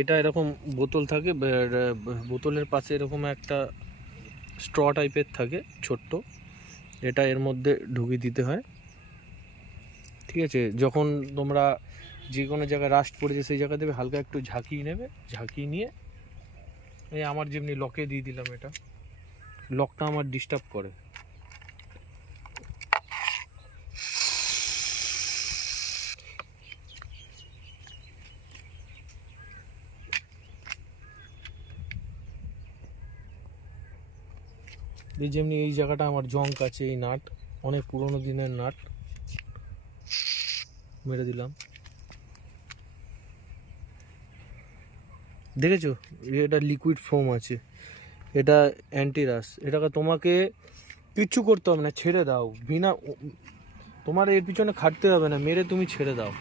এটা এরকম বোতল থাকে, বোতলের পাশে এরকম একটা স্ট্র টাইপের থাকে ছোট্ট, এটা এর মধ্যে ঢুকিয়ে দিতে হয়। ঠিক আছে, যখন তোমরা যে কোনো জায়গায় রাস্ট পড়েছে সেই জায়গা দেবে, হালকা একটু ঝাঁকিয়ে নেবে, ঝাঁকিয়ে নিয়ে এই আমার যেমনি লকে দিয়ে দিলাম, এটা লকটা আমার ডিস্টার্ব করে। এই যেমনি এই জায়গাটা আমার জঙ্ক আছে, এই নাট অনেক পুরোনো দিনের নাট, মেরে দিলাম। দেখেছো, এটা লিকুইড ফোম আছে, এটা অ্যান্টিরাস। এটাকে তোমাকে কিচ্ছু করতে হবে না, ছেড়ে দাও, বিনা তোমার এর পিছনে খাটতে হবে না, মেরে তুমি ছেড়ে দাও।